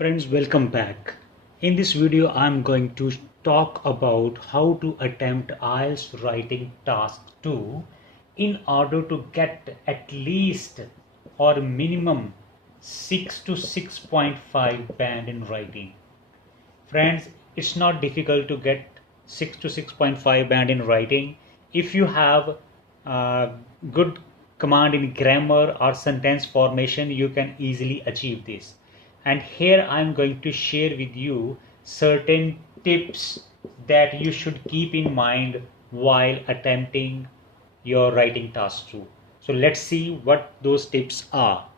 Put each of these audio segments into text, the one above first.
Friends, welcome back. In this video, I'm going to talk about how to attempt IELTS writing task 2 in order to get at least or minimum 6 to 6.5 band in writing. Friends, it's not difficult to get 6 to 6.5 band in writing if you have good command in grammar or sentence formation. You can easily achieve this, and here I'm going to share with you certain tips that you should keep in mind while attempting your writing task 2. So let's see what those tips are.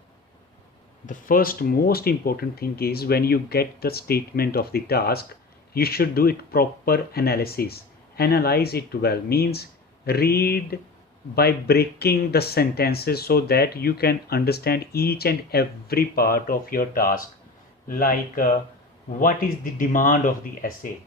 The first most important thing is, when you get the statement of the task, you should do it proper analysis. Analyze it well means read by breaking the sentences so that you can understand each and every part of your task. Like what is the demand of the essay?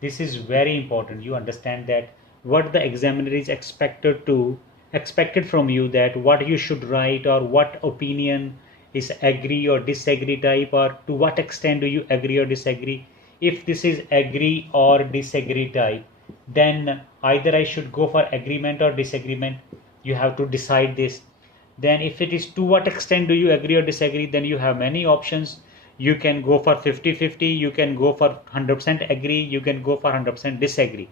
This is very important. You understand that what the examiner is expected from you, that what you should write, or what opinion is agree or disagree type, or to what extent do you agree or disagree. If this is agree or disagree type, then either I should go for agreement or disagreement. You have to decide this. Then if it is to what extent do you agree or disagree, then you have many options. You can go for 50-50, you can go for 100% agree, you can go for 100% disagree.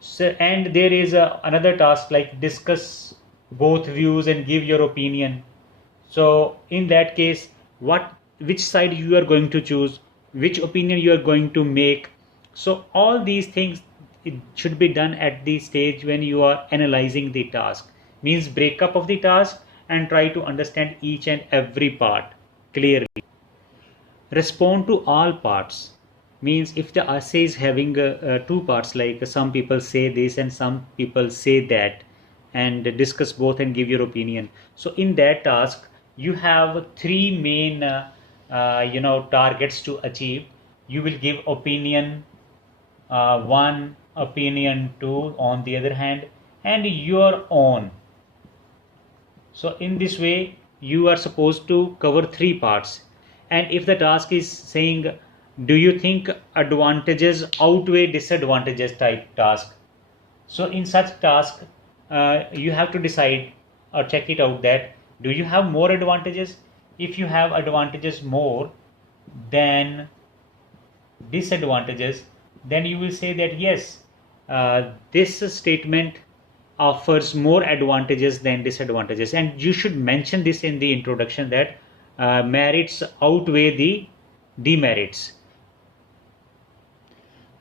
So, and there is another task like discuss both views and give your opinion. So in that case, which side you are going to choose, which opinion you are going to make. So all these things, it should be done at the stage when you are analyzing the task. Means break up of the task and try to understand each and every part clearly. Respond to all parts. Means if the essay is having two parts, like some people say this and some people say that, and discuss both and give your opinion. So in that task, you have three main targets to achieve. You will give opinion 1, opinion 2 on the other hand, and your own. So in this way you are supposed to cover three parts. And if the task is saying, do you think advantages outweigh disadvantages type task, so in such task you have to decide or check it out that do you have more advantages. If you have advantages more than disadvantages, then you will say that yes, this statement offers more advantages than disadvantages, and you should mention this in the introduction that merits outweigh the demerits.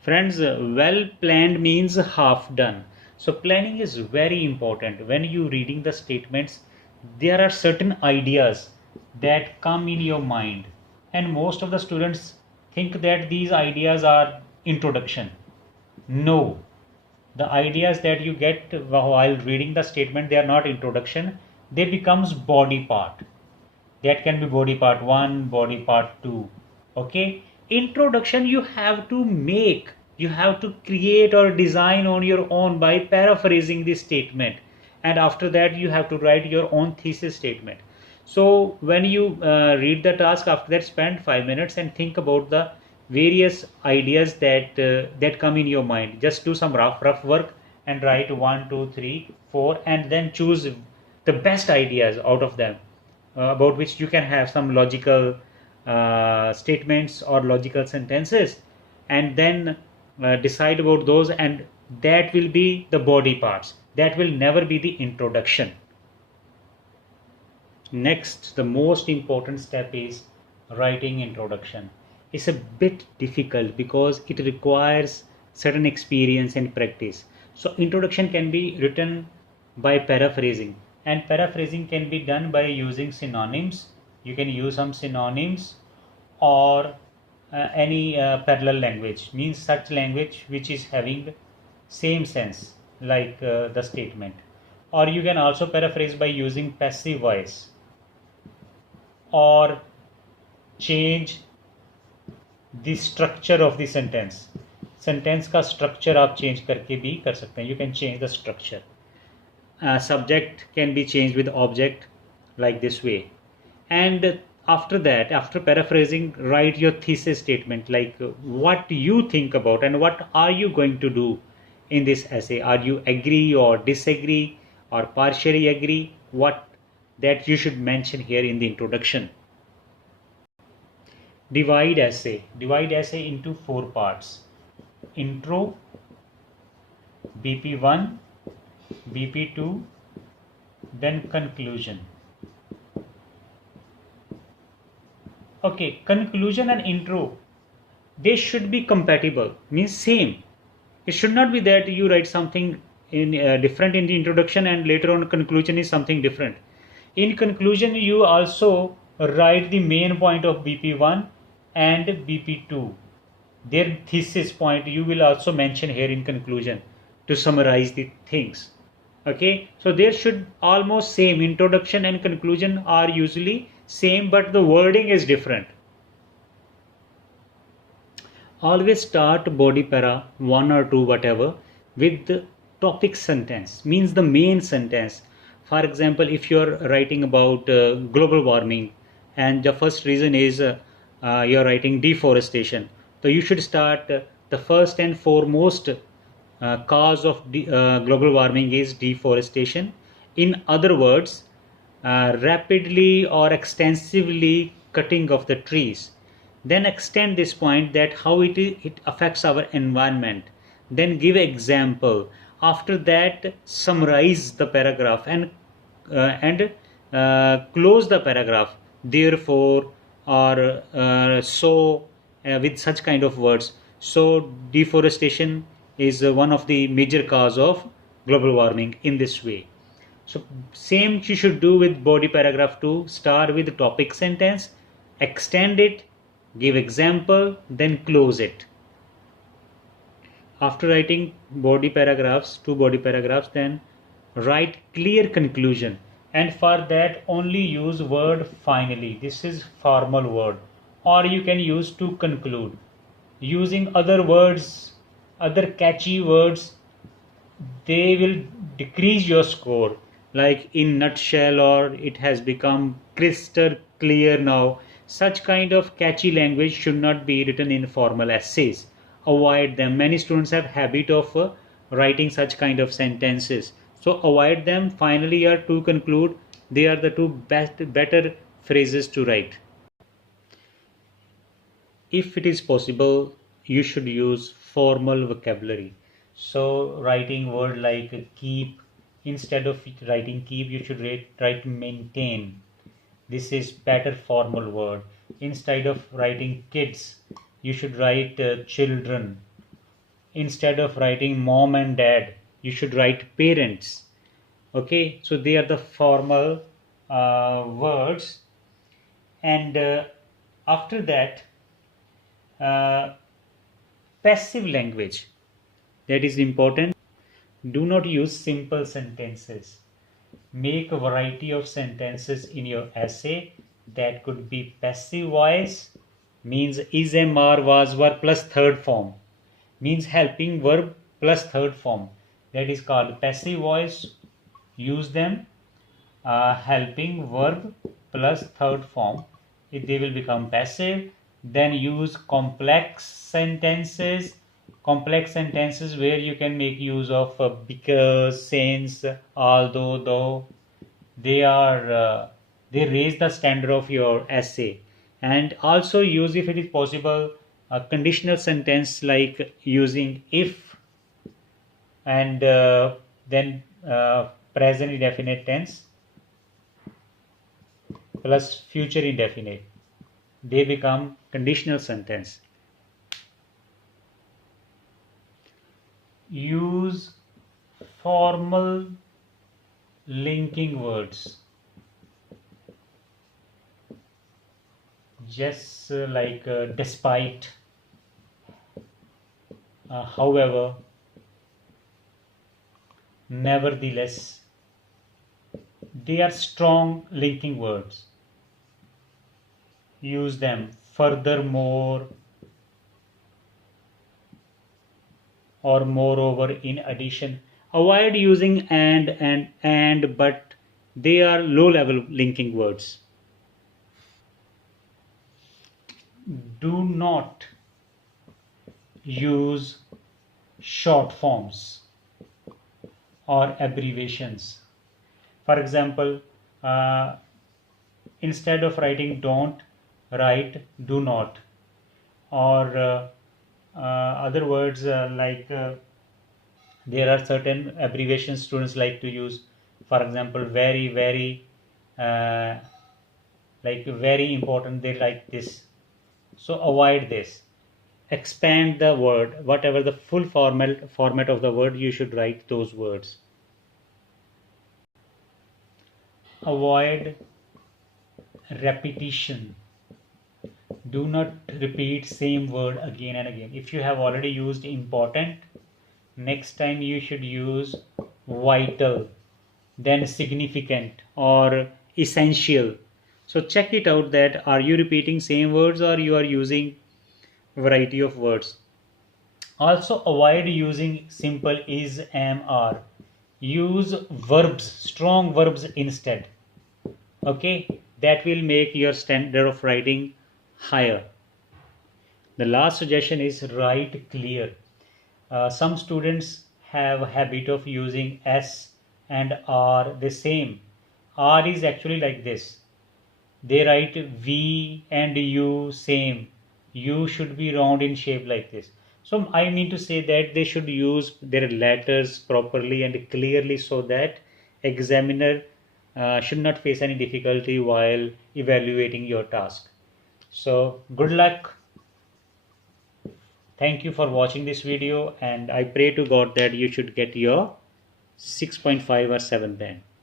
Friends, well planned means half done. So planning is very important. When you reading the statements, there are certain ideas that come in your mind, and most of the students think that these ideas are introduction. No, the ideas that you get while reading the statement, they are not introduction, they becomes body part. That can be body part 1, body part 2. Okay, introduction you have to make, you have to create or design on your own by paraphrasing this statement, and after that you have to write your own thesis statement. So when you read the task, after that spend 5 minutes and think about the various ideas that come in your mind. Just do some rough work and write 1, 2, 3, 4, and then choose the best ideas out of them, about which you can have some logical statements or logical sentences, and then decide about those, and that will be the body parts. That will never be the introduction. Next, the most important step is writing introduction. It's a bit difficult because it requires certain experience and practice. So introduction can be written by paraphrasing, and paraphrasing can be done by using synonyms. You can use some synonyms or any parallel language, means such language which is having same sense like the statement. Or you can also paraphrase by using passive voice, or change the structure of the sentence. Sentence का structure आप change करके भी कर सकते हैं. You can change the structure. Subject can be changed with object like this way. And after that, after paraphrasing, write your thesis statement, like what you think about and what are you going to do in this essay. Are you agree or disagree or partially agree? What that you should mention here in the introduction. Divide essay into four parts: intro, BP1, BP2, then conclusion. Okay, conclusion and intro, they should be compatible, means same. It should not be that you write something in different in the introduction and later on conclusion is something different. In conclusion, you also write the main point of BP1 and BP2. Their thesis point you will also mention here in conclusion to summarize the things. Okay, so there should almost same. Introduction and conclusion are usually same, but the wording is different. Always start body para, one or two, whatever, with the topic sentence, means the main sentence. For example, if you're writing about global warming and the first reason is you're writing deforestation, so you should start the first and foremost cause of global warming is deforestation. In other words, rapidly or extensively cutting of the trees. Then extend this point that how it affects our environment. Then give example. After that, summarize the paragraph and close the paragraph. Therefore, or so, with such kind of words. So deforestation is one of the major cause of global warming in this way. So same you should do with body paragraph 2. Start with topic sentence, extend it, give example, then close it. After writing body paragraphs, two body paragraphs, then write clear conclusion, and for that only use word finally. This is formal word, or you can use to conclude. Using other words, other catchy words, they will decrease your score, like in nutshell, or it has become crystal clear now. Such kind of catchy language should not be written in formal essays. Avoid them. Many students have habit of writing such kind of sentences, so avoid them. Finally or to conclude, they are the two better phrases to write. If it is possible, you should use formal vocabulary. So writing word like keep, instead of writing keep, you should write maintain. This is better formal word. Instead of writing kids, you should write children. Instead of writing mom and dad, you should write parents. Okay, so they are the formal words. And after that, uh, passive language, that is important. Do not use simple sentences. Make a variety of sentences in your essay. That could be passive voice, means is, am, are, was, were plus third form, means helping verb plus third form. That is called passive voice. Use them. Helping verb plus third form, if they will become passive. Then use complex sentences where you can make use of because, since, although, though. They are they raise the standard of your essay. And also use, if it is possible, a conditional sentence like using if and then present indefinite tense plus future indefinite, they become conditional sentence. Use formal linking words, just like despite, however, nevertheless. They are strong linking words. Use them. Furthermore or moreover, in addition. Avoid using and but. They are low level linking words. do not use short forms or abbreviations. For example, uh, instead of writing don't, write do not, or other words there are certain abbreviations students like to use. For example, uh, very important, they like this. So avoid this. Expand the word, whatever the full format of the word, you should write those words. Avoid repetition. Do not repeat same word again and again. If you have already used important, next time you should use vital, then significant or essential. So check it out, that are you repeating same words or you are using variety of words. Also avoid using simple is, am, are. Use verbs, strong verbs instead. Okay, that will make your standard of writing higher. The last suggestion is write clear. Some students have a habit of using S and R the same. R is actually like this. They write V and U same. U should be round in shape like this. So I mean to say that they should use their letters properly and clearly, so that examiner should not face any difficulty while evaluating your task. So good luck. Thank you for watching this video, and I pray to God that you should get your 6.5 or 7 band.